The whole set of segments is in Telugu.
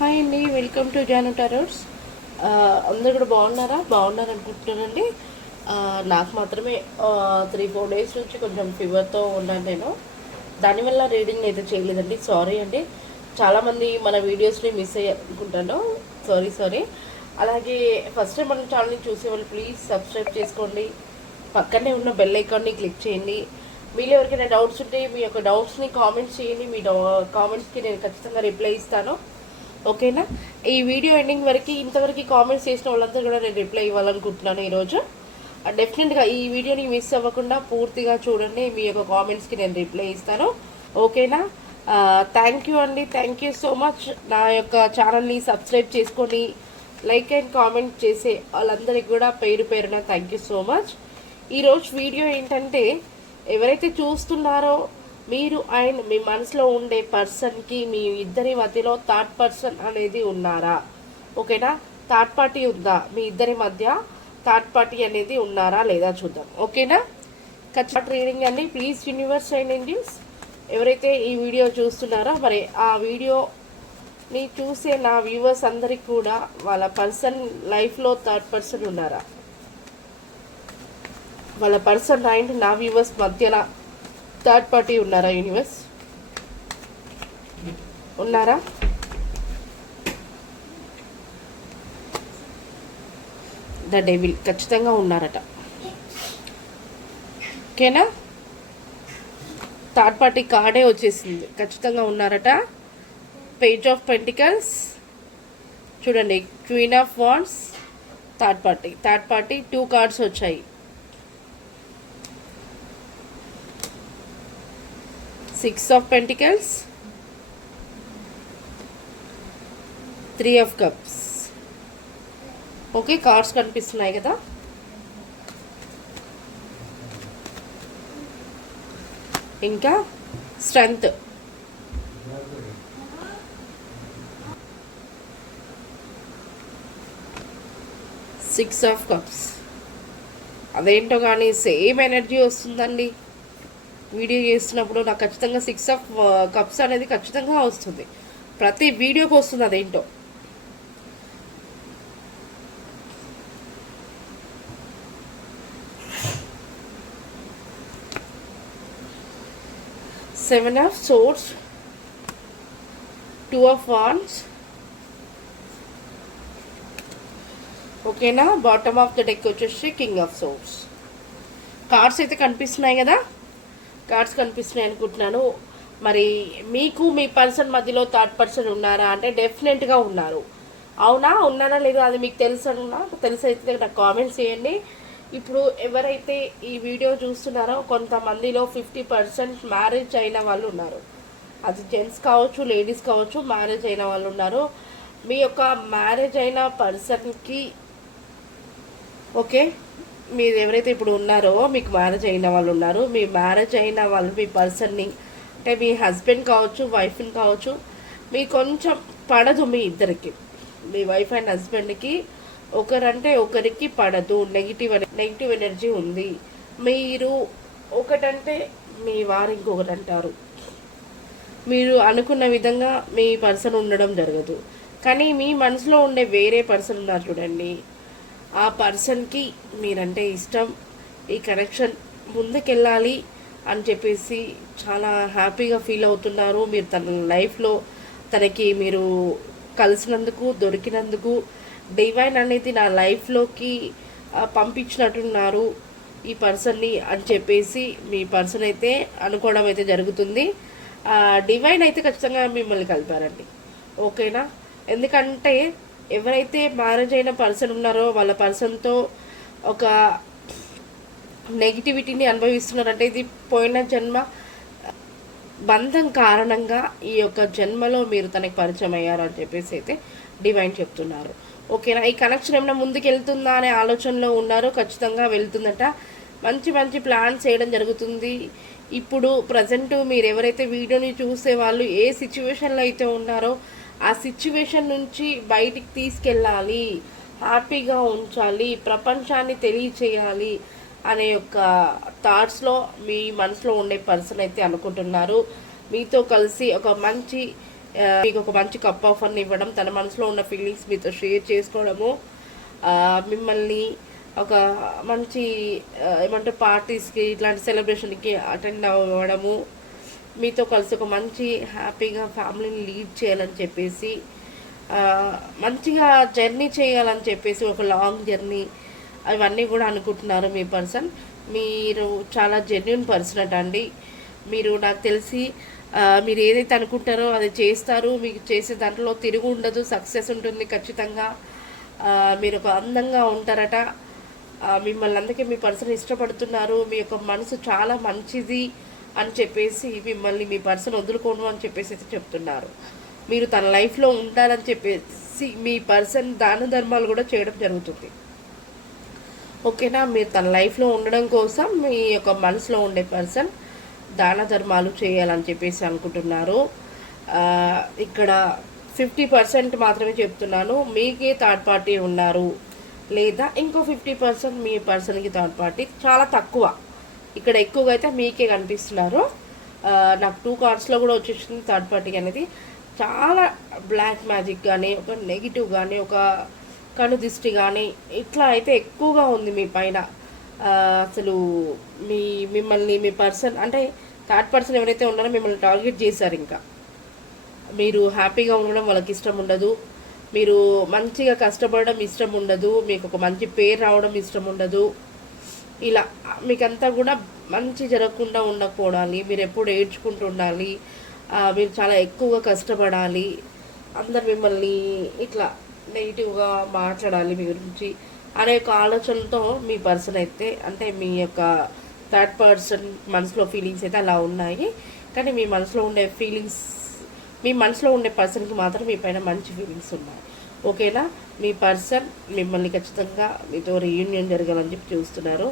హాయ్ అండి వెల్కమ్ టు జాను టరర్స్ అందరు కూడా బాగున్నారా? బాగున్నారు అనుకుంటున్నానండి. నాకు మాత్రమే త్రీ ఫోర్ డేస్ నుంచి కొంచెం ఫీవర్తో ఉన్నాను నేను. దానివల్ల రీడింగ్ అయితే చేయలేదండి. సారీ అండి. చాలామంది మన వీడియోస్ని మిస్ అయ్యారనుకుంటాను సారీ సారీ అలాగే ఫస్ట్ టైం మన ఛానల్ని చూసేవాళ్ళు ప్లీజ్ సబ్స్క్రైబ్ చేసుకోండి. పక్కనే ఉన్న బెల్ ఐకాన్ని క్లిక్ చేయండి. మీరు ఎవరికైనా డౌట్స్ ఉంటే మీ యొక్క డౌట్స్ని కామెంట్స్ చేయండి. మీ డౌ కామెంట్స్కి నేను ఖచ్చితంగా రిప్లై ఇస్తాను. ఓకేనా? ఈ వీడియో ఎండింగ్ వరకు ఇంతవరకు కామెంట్స్ చేసిన వాళ్ళంతా కూడా నేను రిప్లై ఇవ్వాలనుకుంటున్నాను ఈరోజు. డెఫినెట్గా ఈ వీడియోని మిస్ అవ్వకుండా పూర్తిగా చూడండి మీ యొక్క కామెంట్స్కి నేను రిప్లై ఇస్తాను. ఓకేనా? థ్యాంక్ యూ అండి. థ్యాంక్ యూ సో మచ్ నా యొక్క ఛానల్ని సబ్స్క్రైబ్ చేసుకొని లైక్ అండ్ కామెంట్ చేసే వాళ్ళందరికీ కూడా పేరు పేరున థ్యాంక్ యూ సో మచ్ ఈరోజు వీడియో ఏంటంటే ఎవరైతే చూస్తున్నారో మీరు అండ్ మీ మనసులో ఉండే పర్సన్కి మీ ఇద్దరి మధ్యలో థర్డ్ పర్సన్ అనేది ఉన్నారా? ఓకేనా? థర్డ్ పార్టీ ఉందా? మీ ఇద్దరి మధ్య థర్డ్ పార్టీ అనేది ఉన్నారా లేదా చూద్దాం. ఓకేనా? ఖచ్చితంగా ట్రైనింగ్ అండి. ప్లీజ్ యూనివర్స్ అండ్ ఇండియన్స్ ఎవరైతే ఈ వీడియో చూస్తున్నారో మరి ఆ వీడియోని చూసే నా వ్యూవర్స్ అందరికి కూడా వాళ్ళ పర్సన్ లైఫ్లో థర్డ్ పర్సన్ ఉన్నారా? వాళ్ళ పర్సన్ అండ్ నా వ్యూవర్స్ మధ్యలో థర్డ్ పార్టీ ఉన్నారా యూనివర్స్? ఉన్నారా? ద డెవిల్ ఖచ్చితంగా ఉన్నారట. ఓకేనా? థర్డ్ పార్టీ కార్డే వచ్చేసింది. ఖచ్చితంగా ఉన్నారట. Page of pentacles. చూడండి queen of wands third party. Third party two cards వచ్చాయి. Six of pentacles three of cups. Okay cards కనిపిస్తున్నాయి కదా? ఇంకా స్ట్రెంగ్త్. Six of cups. అదేంటో కానీ సేమ్ ఎనర్జీ వస్తుందండి. వీడియో చేస్తున్నప్పుడు నాకు ఖచ్చితంగా సిక్స్ ఆఫ్ కప్స్ అనేది ఖచ్చితంగా వస్తుంది. ప్రతి వీడియోకి వస్తుంది అదేంటో. Seven of swords two of wands ఓకేనా బాటమ్ ఆఫ్ ద డెక్ వచ్చేసి కింగ్ ఆఫ్ సోర్స్ కార్డ్స్ అయితే కనిపిస్తున్నాయి కదా? కార్డ్స్ కనిపిస్తున్నాయి అనుకుంటున్నాను. మరి మీకు మీ పర్సన్ మధ్యలో థర్డ్ పర్సన్ ఉన్నారా? అంటే డెఫినెట్గా ఉన్నారు. అవునా? ఉన్నారా లేదా? అది మీకు తెలుసు అన్నా తెలిసైతే నాకు కామెంట్స్ చేయండి. ఇప్పుడు ఎవరైతే ఈ వీడియో చూస్తున్నారో కొంతమందిలో ఫిఫ్టీ పర్సెంట్ మ్యారేజ్ అయిన వాళ్ళు ఉన్నారు. అది జెంట్స్ కావచ్చు లేడీస్ కావచ్చు మ్యారేజ్ అయిన వాళ్ళు ఉన్నారు. మీ యొక్క మ్యారేజ్ అయిన పర్సన్కి ఓకే మీరు ఎవరైతే ఇప్పుడు ఉన్నారో మీకు మ్యారేజ్ అయిన వాళ్ళు ఉన్నారు మీ మ్యారేజ్ అయిన వాళ్ళు మీ పర్సన్ని అంటే మీ హస్బెండ్ కావచ్చు వైఫ్ని కావచ్చు మీ కొంచెం పడదు మీ ఇద్దరికి. మీ వైఫ్ అండ్ హస్బెండ్కి ఒకరంటే ఒకరికి పడదు నెగిటివ్ నెగిటివ్ ఎనర్జీ ఉంది. మీరు ఒకటంటే మీ వారు ఇంకొకటి అంటారు మీరు అనుకున్న విధంగా మీ పర్సన్ ఉండడం జరగదు. కానీ మీ మనసులో ఉండే వేరే పర్సన్ ఉన్నారు చూడండి. ఆ పర్సన్కి మీరంటే ఇష్టం. ఈ కనెక్షన్ ముందుకెళ్ళాలి అని చెప్పేసి చాలా హ్యాపీగా ఫీల్ అవుతున్నారు. మీరు తన లైఫ్లో తనకి మీరు కలిసినందుకు దొరికినందుకు డివైన్ అనేది నా లైఫ్లోకి పంపించినట్టున్నారు ఈ పర్సన్ని అని చెప్పేసి మీ పర్సన్ అయితే అనుకోవడం అయితే జరుగుతుంది. ఆ, డివైన్ అయితే ఖచ్చితంగా మిమ్మల్ని కలిపారండి. ఓకేనా ఎందుకంటే ఎవరైతే మ్యారేజ్ అయిన పర్సన్ ఉన్నారో వాళ్ళ పర్సన్తో ఒక నెగిటివిటీని అనుభవిస్తున్నారంటే ఇది పోయిన జన్మ బంధం కారణంగా ఈ యొక్క జన్మలో మీరు తనకి పరిచయం అయ్యారని చెప్పేసి అయితే డివైన్ చెప్తున్నారు. ఓకేనా? ఈ కనెక్షన్ ఏమైనా ముందుకు వెళ్తుందా అనే ఆలోచనలో ఉన్నారో ఖచ్చితంగా వెళ్తుందట. మంచి మంచి ప్లాన్స్ చేయడం జరుగుతుంది. ఇప్పుడు ప్రజెంట్ మీరు ఎవరైతే వీడియోని చూసే వాళ్ళు ఏ సిచ్యువేషన్లో అయితే ఉన్నారో ఆ సిచ్యువేషన్ నుంచి బయటికి తీసుకెళ్ళాలి హ్యాపీగా ఉంచాలి ప్రపంచాన్ని తెలియచేయాలి అనే యొక్క థాట్స్లో మీ మనసులో ఉండే పర్సన్ అయితే అనుకుంటున్నారు. మీతో కలిసి ఒక మంచి మీకు ఒక మంచి కప్ ఆఫ్ ఇవ్వడం తన మనసులో ఉన్న ఫీలింగ్స్ మీతో షేర్ చేసుకోవడము మిమ్మల్ని ఒక మంచి ఏమంటే పార్టీస్కి ఇట్లాంటి సెలబ్రేషన్కి అటెండ్ అవ్వడము మీతో కలిసి ఒక మంచి హ్యాపీగా ఫ్యామిలీని లీడ్ చేయాలని చెప్పేసి మంచిగా జర్నీ చేయాలని చెప్పేసి ఒక లాంగ్ జర్నీ అవన్నీ కూడా అనుకుంటున్నారు మీ పర్సన్. మీరు చాలా జెన్యున్ పర్సన్ అట అండి. మీరు నాకు తెలిసి మీరు ఏదైతే అనుకుంటారో అది చేస్తారు. మీకు చేసే దాంట్లో తిరుగు ఉండదు సక్సెస్ ఉంటుంది ఖచ్చితంగా. మీరు ఒక అందంగా ఉంటారట. మిమ్మల్ని అందుకే మీ పర్సన్ ఇష్టపడుతున్నారు. మీ యొక్క మనసు చాలా మంచిది. అని చెప్పేసి మిమ్మల్ని మీ పర్సన్ వదులుకోను అని చెప్పేసి అయితే చెప్తున్నారు. మీరు తన లైఫ్లో ఉండాలని చెప్పేసి మీ పర్సన్ దాన ధర్మాలు కూడా చేయడం జరుగుతుంది. ఓకేనా? మీరు తన లైఫ్లో ఉండడం కోసం మీ యొక్క మనసులో ఉండే పర్సన్ దాన ధర్మాలు చేయాలని చెప్పేసి అనుకుంటున్నారు. ఇక్కడ ఫిఫ్టీ పర్సెంట్ మాత్రమే చెప్తున్నాను. మీకే థర్డ్ పార్టీ ఉన్నారు. లేదా ఇంకో ఫిఫ్టీ పర్సెంట్ మీ పర్సన్కి థర్డ్ పార్టీ చాలా తక్కువ. ఇక్కడ ఎక్కువగా అయితే మీకే కనిపిస్తున్నారు. నాకు టూ కార్డ్స్లో కూడా వచ్చేసింది థర్డ్ పార్టీ అనేది. చాలా బ్లాక్ మ్యాజిక్ కానీ ఒక నెగిటివ్ కానీ ఒక కను దిష్టి కానీ ఇట్లా అయితే ఎక్కువగా ఉంది మీ పైన. అసలు మీ మిమ్మల్ని మీ పర్సన్ అంటే థర్డ్ పర్సన్ ఎవరైతే ఉన్నారో మిమ్మల్ని టార్గెట్ చేశారు ఇంకా. మీరు హ్యాపీగా ఉండడం వాళ్ళకి ఇష్టం ఉండదు. మీరు మంచిగా కష్టపడడం ఇష్టం ఉండదు. మీకు ఒక మంచి పేరు రావడం ఇష్టం ఉండదు. ఇలా మీకంతా కూడా మంచి జరగకుండా ఉండకూడాలి మీరు ఎప్పుడు ఏడ్చుకుంటూ ఉండాలి మీరు చాలా ఎక్కువగా కష్టపడాలి అందరు మిమ్మల్ని ఇట్లా నెగిటివ్గా మాట్లాడాలి మీ గురించి అనే ఒక ఆలోచనతో మీ పర్సన్ అయితే అంటే మీ యొక్క థర్డ్ పర్సన్ మనసులో ఫీలింగ్స్ అయితే అలా ఉన్నాయి. కానీ మీ మనసులో ఉండే ఫీలింగ్స్ మీ మనసులో ఉండే పర్సన్కి మాత్రం మీ పైన మంచి ఫీలింగ్స్ ఉన్నాయి. ఓకేనా? మీ పర్సన్ మిమ్మల్ని ఖచ్చితంగా మీతో రీయూనియన్ జరగాలని చెప్పి చూస్తున్నారు.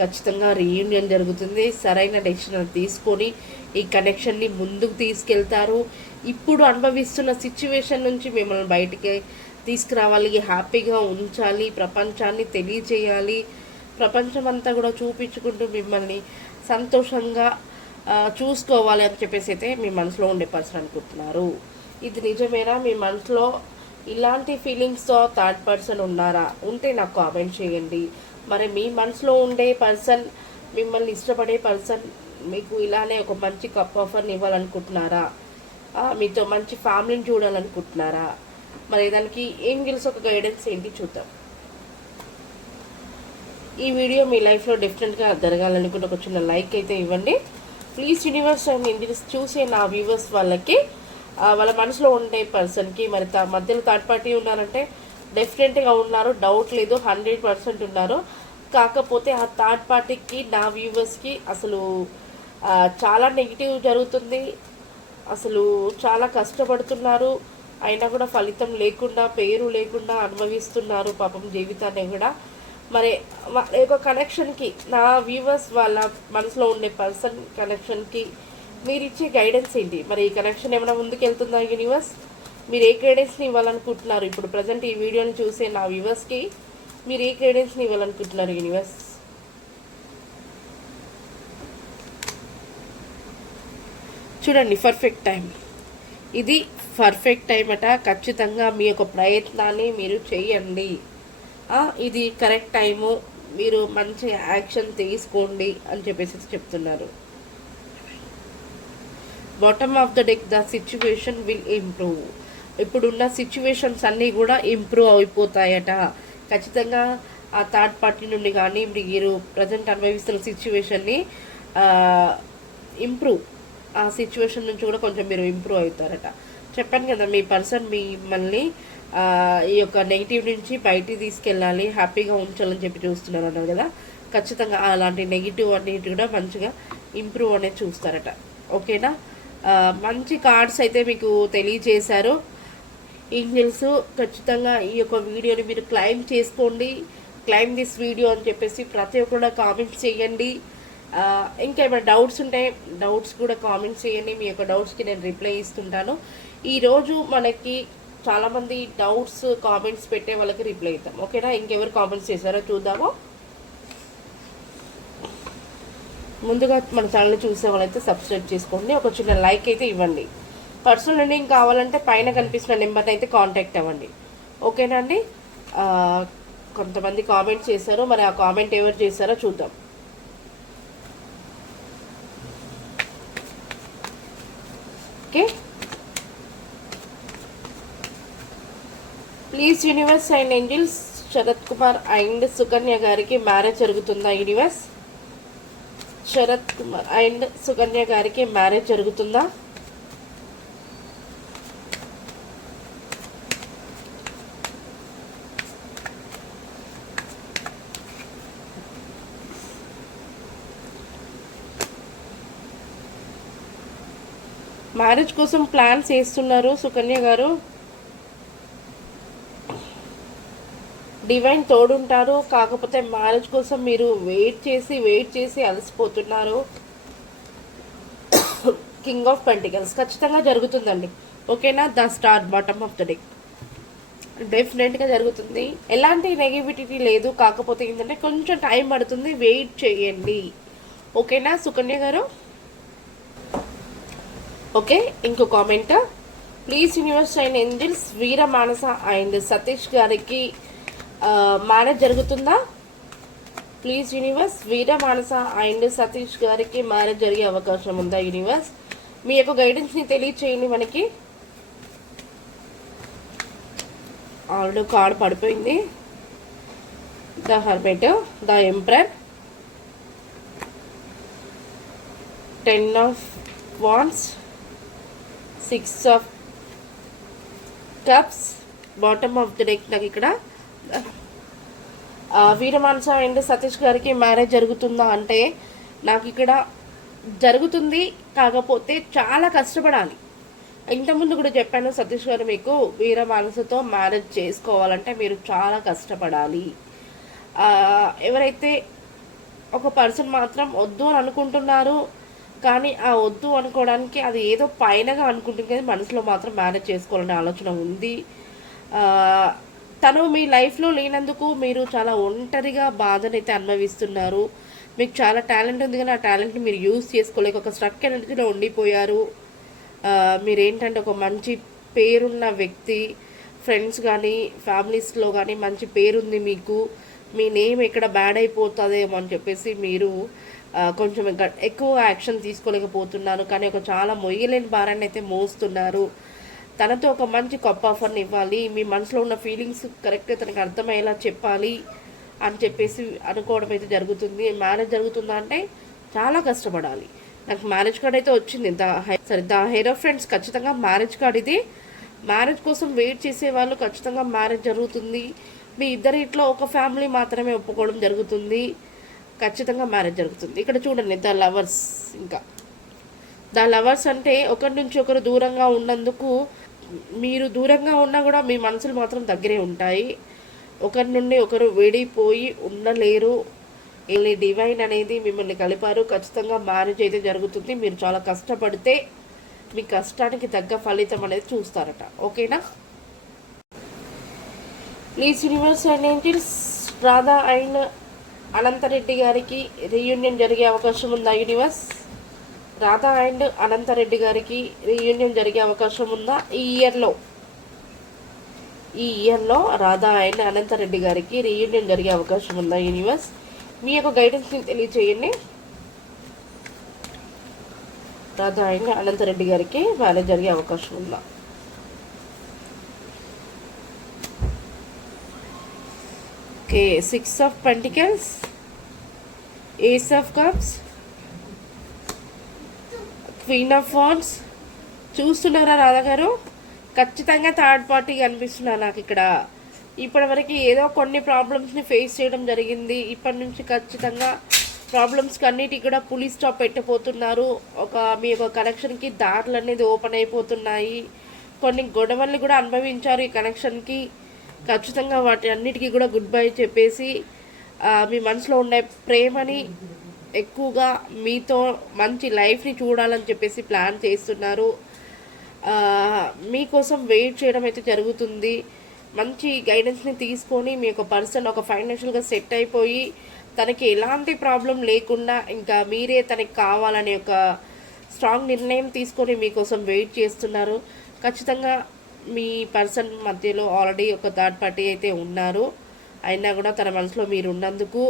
ఖచ్చితంగా రీయూనియన్ జరుగుతుంది. సరైన డెసిషన్ తీసుకొని ఈ కనెక్షన్ని ముందుకు తీసుకెళ్తారు. ఇప్పుడు అనుభవిస్తున్న సిచ్యువేషన్ నుంచి మిమ్మల్ని బయటికి తీసుకురావాలి హ్యాపీగా ఉంచాలి ప్రపంచాన్ని తెలియచేయాలి ప్రపంచం అంతా కూడా చూపించుకుంటూ మిమ్మల్ని సంతోషంగా చూసుకోవాలి అని చెప్పేసి అయితే మీ మనసులో ఉండే పర్సన్ అనుకుంటున్నారు. ఇది నిజమేనా? మీ మనసులో ఇలాంటి ఫీలింగ్స్తో థర్డ్ పర్సన్ ఉన్నారా? ఉంటే నాకు కామెంట్ చేయండి. మరి మీ మనసులో ఉండే పర్సన్ మిమ్మల్ని ఇష్టపడే పర్సన్ మీకు ఇలానే ఒక మంచి కప్ ఆఫర్ని ఇవ్వాలనుకుంటున్నారా? మీతో మంచి ఫ్యామిలీని చూడాలనుకుంటున్నారా? మరి దానికి ఏం తెలుసు ఒక గైడెన్స్ ఏంటి చూద్దాం. ఈ వీడియో మీ లైఫ్లో డిఫరెంట్గా జరగాలనుకుంటే ఒక చిన్న లైక్ అయితే ఇవ్వండి. ప్లీజ్ యూనివర్స్ అండ్ చూసే నా వ్యూవర్స్ వాళ్ళకి వాళ్ళ మనసులో ఉండే పర్సన్కి మరి మధ్యలో థర్డ్ పార్టీ ఉన్నారంటే డెఫినెట్గా ఉన్నారు డౌట్ లేదు హండ్రెడ్ పర్సెంట్ ఉన్నారు. కాకపోతే ఆ థర్డ్ పార్టీకి నా వ్యూవర్స్కి అసలు చాలా నెగిటివ్ జరుగుతుంది. అసలు చాలా కష్టపడుతున్నారు. అయినా కూడా ఫలితం లేకుండా పేరు లేకుండా అనుభవిస్తున్నారు పాపం జీవితాన్ని కూడా. మరి యొక్క కనెక్షన్కి నా వ్యూవర్స్ వాళ్ళ మనసులో ఉండే పర్సన్ కనెక్షన్కి మీరు ఇచ్చే గైడెన్స్ ఏంటి? మరి ఈ కనెక్షన్ ఏమైనా ముందుకు వెళ్తుందా యూనివర్స్ మీరు ఏ గైడెన్స్ని ఇవ్వాలనుకుంటున్నారు? ఇప్పుడు ప్రజెంట్ ఈ వీడియోని చూసే నా వ్యూవర్స్కి మీరు ఏ గైడెన్స్ని ఇవ్వాలనుకుంటున్నారు యూనివర్స్ చూడండి పర్ఫెక్ట్ టైం ఇది పర్ఫెక్ట్ టైం అట. ఖచ్చితంగా మీ యొక్క ప్రయత్నాన్ని మీరు చేయండి. ఇది కరెక్ట్ టైము మీరు మంచి యాక్షన్ తీసుకోండి అని చెప్పేసి చెప్తున్నారు. Bottom of the deck the situation will improve ఇప్పుడున్న సిచ్యువేషన్స్ అన్నీ కూడా ఇంప్రూవ్ అయిపోతాయట. ఖచ్చితంగా ఆ థర్డ్ పార్టీ నుండి కానీ మీరు ప్రజెంట్ అనుభవిస్తున్న సిచ్యువేషన్ని ఇంప్రూవ్ ఆ సిచ్యువేషన్ నుంచి కూడా కొంచెం మీరు ఇంప్రూవ్ అవుతారట. చెప్పాను కదా మీ పర్సన్ మిమ్మల్ని ఈ యొక్క నెగిటివ్ నుంచి బయటికి తీసుకెళ్ళాలి హ్యాపీగా ఉంచాలని చెప్పి చూస్తున్నారు అన్నారు కదా. ఖచ్చితంగా అలాంటి నెగిటివ్ అన్నిటి కూడా మంచిగా ఇంప్రూవ్ అనేది చూస్తారట. ఓకేనా? మంచి కార్డ్స్ అయితే మీకు తెలియజేశారు. ఏంజల్స్ ఖచ్చితంగా ఈ యొక్క వీడియోని మీరు క్లైమ్ చేసుకోండి. క్లైమ్ దిస్ వీడియో అని చెప్పేసి ప్రతి ఒక్కరు కూడా కామెంట్స్ చేయండి. ఇంకేమైనా ఇంకా ఏమైనా డౌట్స్ ఉంటే డౌట్స్ కూడా కామెంట్స్ చేయండి. మీ యొక్క డౌట్స్కి నేను రిప్లై ఇస్తుంటాను. ఈరోజు మనకి చాలామంది డౌట్స్ కామెంట్స్ పెట్టే వాళ్ళకి రిప్లై ఇద్దాం. ఓకేనా? ఇంకెవరు కామెంట్స్ చేశారో చూద్దాము. ముందుగా మన ఛానల్ చూసే వాళ్ళైతే సబ్స్క్రైబ్ చేసుకోండి. ఒక చిన్న లైక్ అయితే ఇవ్వండి. పర్సనల్ రీడింగ్ కావాలంటే పైన కనిపిస్తున్న నెంబర్ని అయితే కాంటాక్ట్ అవ్వండి. ఓకేనా అండి? కొంతమంది కామెంట్ చేశారు మరి ఆ కామెంట్ ఎవరు చేశారో చూద్దాం. Okay? Please universe and angels Sarath Kumar and Sukanya గారికి మ్యారేజ్ జరుగుతుందా యూనివర్స్? శరత్ కుమార్ అండ్ సుకన్య గారికి మ్యారేజ్ జరుగుతుందా? మ్యారేజ్ కోసం ప్లాన్స్ వేస్తున్నారు సుకన్య గారు. డివైన్ తోడుంటారు కాకపోతే మ్యారేజ్ కోసం మీరు వెయిట్ చేసి వెయిట్ చేసి అలసిపోతున్నారు. కింగ్ ఆఫ్ పెంటికల్స్ ఖచ్చితంగా జరుగుతుందండి. ఓకేనా? The star bottom of the deck. డెఫినెట్గా జరుగుతుంది. ఎలాంటి నెగిటివిటీ లేదు. కాకపోతే ఏంటంటే కొంచెం టైం పడుతుంది. వెయిట్ చేయండి. ఓకేనా సుకన్య గారు? ఓకే ఇంకో comment. Please universe and angels Veera Manasa and Satish గారికి మ్యారేజ్ జరుగుతుందా? Please universe Veera Manasa and Satish గారికి మ్యారేజ్ జరిగే అవకాశం ఉందా యూనివర్స్? మీ యొక్క గైడెన్స్ని తెలియచేయండి మనకి. ఆల్రెడీ కార్డ్ పడిపోయింది. The hierophant the emperor. Ten of wands. Six of cups bottom of the deck నాకు ఇక్కడ. వీరమానస అండ్ సతీష్ గారికి మ్యారేజ్ జరుగుతుందా అంటే నాకు ఇక్కడ జరుగుతుంది కాకపోతే చాలా కష్టపడాలి. ఇంతకుముందు కూడా చెప్పాను సతీష్ గారు మీకు వీరమానసతో మ్యారేజ్ చేసుకోవాలంటే మీరు చాలా కష్టపడాలి. ఎవరైతే ఒక పర్సన్ మాత్రం వద్దు అని అనుకుంటున్నారు కానీ ఆ వద్దు అనుకోవడానికి అది ఏదో పైనగా అనుకుంటుంది కానీ మనసులో మాత్రం మేనేజ్ చేసుకోవాలనే ఆలోచన ఉంది. తను మీ లైఫ్లో లేనందుకు మీరు చాలా ఒంటరిగా బాధనైతే అనుభవిస్తున్నారు. మీకు చాలా టాలెంట్ ఉంది కానీ ఆ టాలెంట్ని మీరు యూజ్ చేసుకోలేక ఒక స్ట్రక్ ఎనర్జీలో ఉండిపోయారు. మీరేంటంటే ఒక మంచి పేరున్న వ్యక్తి ఫ్రెండ్స్ కానీ ఫ్యామిలీస్లో కానీ మంచి పేరుంది మీకు. మీ నేమ్ ఎక్కడ బ్యాడ్ అయిపోతుందేమో అని చెప్పేసి మీరు కొంచెం ఇంకా ఎక్కువ యాక్షన్ తీసుకోలేకపోతున్నారు కానీ ఒక చాలా మొయ్యలేని భారాన్ని అయితే మోస్తున్నారు. తనతో ఒక మంచి కప్ ఆఫర్ని ఇవ్వాలి. మీ మనసులో ఉన్న ఫీలింగ్స్ కరెక్ట్గా తనకు అర్థమయ్యేలా చెప్పాలి అని చెప్పేసి అనుకోవడం అయితే జరుగుతుంది. మ్యారేజ్ జరుగుతుందా అంటే చాలా కష్టపడాలి. నాకు మ్యారేజ్ కార్డ్ అయితే వచ్చింది. ద సరే ద హెయిర్ ఆఫ్ ఫ్రెండ్స్ ఖచ్చితంగా మ్యారేజ్ కార్డ్ ఇది. మ్యారేజ్ కోసం వెయిట్ చేసే వాళ్ళు ఖచ్చితంగా మ్యారేజ్ జరుగుతుంది. మీ ఇద్దరి ఇంట్లో ఒక ఫ్యామిలీ మాత్రమే ఒప్పుకోవడం జరుగుతుంది. ఖచ్చితంగా మ్యారేజ్ జరుగుతుంది. ఇక్కడ చూడండి ద లవర్స్ ఇంకా. ద లవర్స్ అంటే ఒకరి నుంచి ఒకరు దూరంగా ఉన్నందుకు మీరు దూరంగా ఉన్నా కూడా మీ మనసులు మాత్రం దగ్గరే ఉంటాయి. ఒకరి నుండి ఒకరు విడిపోయి ఉండలేరు. వీళ్ళని డివైన్ అనేది మిమ్మల్ని కలిపారు. ఖచ్చితంగా మ్యారేజ్ అయితే జరుగుతుంది. మీరు చాలా కష్టపడితే మీ కష్టానికి తగ్గ ఫలితం అనేది చూస్తారట. ఓకేనా? Please universe and angels Radha and Anantareddy గారికి రీయూనియన్ జరిగే అవకాశం ఉందా యూనివర్స్ రాధా అండ్ అనంతరెడ్డి గారికి రీయూనియన్ జరిగే అవకాశం ఉందా ఈ ఇయర్లో ఈ ఇయర్లో రాధా అండ్ అనంతరెడ్డి గారికి రీయూనియన్ జరిగే అవకాశం ఉందా యూనివర్స్ మీ యొక్క గైడెన్స్ని తెలియచేయండి. రాధా అండ్ అనంతరెడ్డి గారికి మ్యారేజ్ జరిగే అవకాశం ఉందా? Okay six of pentacles ace of cups queen of phones చూస్తున్నారా రాధాగారు ఖచ్చితంగా థర్డ్ పార్టీ కనిపిస్తున్నారు నాకు ఇక్కడ. ఇప్పటివరకు ఏదో కొన్ని ప్రాబ్లమ్స్ని ఫేస్ చేయడం జరిగింది. ఇప్పటి నుంచి ఖచ్చితంగా ప్రాబ్లమ్స్కి అన్నిటికీ కూడా పులిస్ స్టాప్ పెట్టబోతున్నారు. ఒక మీ యొక్క కనెక్షన్కి దారులు అనేది ఓపెన్ అయిపోతున్నాయి. కొన్ని గొడవల్ని కూడా అనుభవించారు ఈ కనెక్షన్కి ఖచ్చితంగా వాటి అన్నిటికీ కూడా గుడ్ బై చెప్పేసి మీ మనసులో ఉండే ప్రేమని ఎక్కువగా మీతో మంచి లైఫ్ని చూడాలని చెప్పేసి ప్లాన్ చేస్తున్నారు. మీకోసం వెయిట్ చేయడం అయితే జరుగుతుంది. మంచి గైడెన్స్ని తీసుకొని మీ యొక్క పర్సన్ ఒక ఫైనాన్షియల్గా సెట్ అయిపోయి తనకి ఎలాంటి ప్రాబ్లం లేకుండా ఇంకా మీరే తనకి కావాలనే ఒక స్ట్రాంగ్ నిర్ణయం తీసుకొని మీకోసం వెయిట్ చేస్తున్నారు. ఖచ్చితంగా మీ పర్సన్ మధ్యలో ఆల్రెడీ ఒక థర్డ్ పార్టీ అయితే ఉన్నారు. అయినా కూడా తన మనసులో మీరు ఉన్నందుకు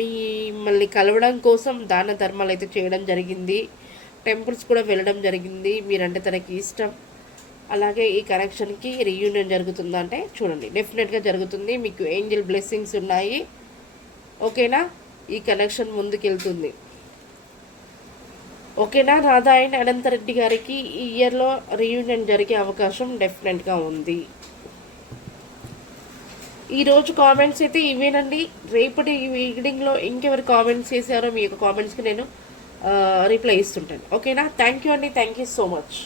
మిమ్మల్ని కలవడం కోసం దాన ధర్మాలు అయితే చేయడం జరిగింది. టెంపుల్స్ కూడా వెళ్ళడం జరిగింది. మీరంటే తనకి ఇష్టం. అలాగే ఈ కనెక్షన్కి రీయూనియన్ జరుగుతుందంటే చూడండి. డెఫినెట్గా జరుగుతుంది. మీకు ఏంజల్ బ్లెస్సింగ్స్ ఉన్నాయి. ఓకేనా? ఈ కనెక్షన్ ముందుకెళ్తుంది. ఓకేనా? రాధా అండ్ అనంతరెడ్డి గారికి ఈ ఇయర్లో రీయూనియన్ జరిగే అవకాశం డెఫినెట్గా ఉంది. ఈరోజు కామెంట్స్ అయితే ఇవేనండి. రేపటి ఈవినింగ్లో ఇంకెవరు కామెంట్స్ చేశారో మీ యొక్క కామెంట్స్కి నేను రిప్లై ఇస్తుంటాను. ఓకేనా? థ్యాంక్ యూ అండి. Thank you so much